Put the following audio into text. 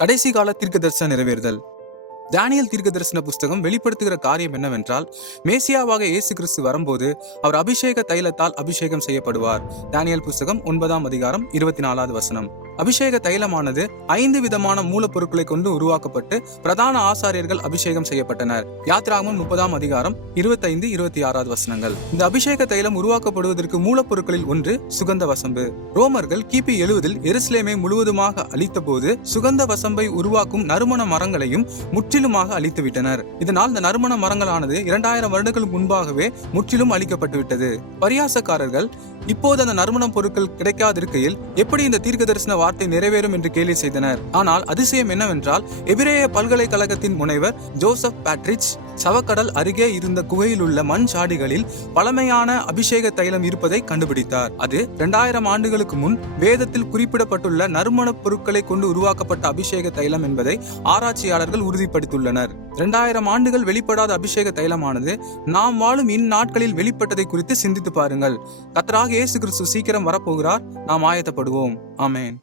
கடைசி கால தீர்க்க தரிசன நிறைவேறுதல். தானியேல் தீர்க்க தரிசன புஸ்தகம் வெளிப்படுத்துகிற காரியம் என்னவென்றால், மேசியாவாக இயேசு கிறிஸ்து வரும்போது அவர் அபிஷேக தைலத்தால் அபிஷேகம் செய்யப்படுவார். தானியேல் புஸ்தகம் 9ஆம் அதிகாரம் 24வது வசனம். அபிஷேக தைலமானது 5 விதமான மூலப்பொருட்களை கொண்டு உருவாக்கப்பட்டு பிரதான ஆசாரியர்கள் அபிஷேகம் செய்யப்பட்டனர். யாத்ராகமம் 30ஆம் அதிகாரம் 25, 26வது வசனங்கள். இந்த அபிஷேக தைலம் உருவாக்கப்படுவதற்கு மூலப்பொருட்களில் ஒன்று சுகந்த வசம்பு. ரோமர்கள் கிபி 70 எருசலேமை முழுவதுமாக அழித்த போது சுகந்த வசம்பை உருவாக்கும் நறுமண மரங்களையும் முற்றிலுமாக அழித்து விட்டனர். இதனால் இந்த நறுமண மரங்களானது 2000 வருடங்களுக்கு முன்பாகவே முற்றிலும் அழிக்கப்பட்டுவிட்டது. பரியாசக்காரர்கள் இப்போது அந்த நறுமண பொருட்கள் கிடைக்காதிருக்கையில் எப்படி இந்த தீர்க்க தரிசன வார்த்தை நிறைவேறும் என்று கேலி செய்தனர். ஆனால் அதிசயம் என்னவென்றால், எபிரேய பல்கலைக்கழகத்தின் முனைவர் ஜோசப் பேட்ரிச் சவக்கடல் அருகே இருந்த குகையில் உள்ள மண் சாடிகளில் பழமையான அபிஷேக தைலம் இருப்பதை கண்டுபிடித்தார். அது 2000 ஆண்டுகளுக்கு முன் வேதத்தில் குறிப்பிடப்பட்டுள்ள நறுமண பொருட்களை கொண்டு உருவாக்கப்பட்ட அபிஷேக தைலம் என்பதை ஆராய்ச்சியாளர்கள் உறுதிப்படுத்தியுள்ளனர். 2000 ஆண்டுகள் வெளிப்படாத அபிஷேக தைலமானது நாம் வாழும் இந்நாட்களில் வெளிப்பட்டதை குறித்து சிந்தித்து பாருங்கள். கர்த்தராகிய இயேசு கிறிஸ்து சீக்கிரம் வரப்போகிறார். நாம் ஆயத்தப்படுவோம். ஆமென்.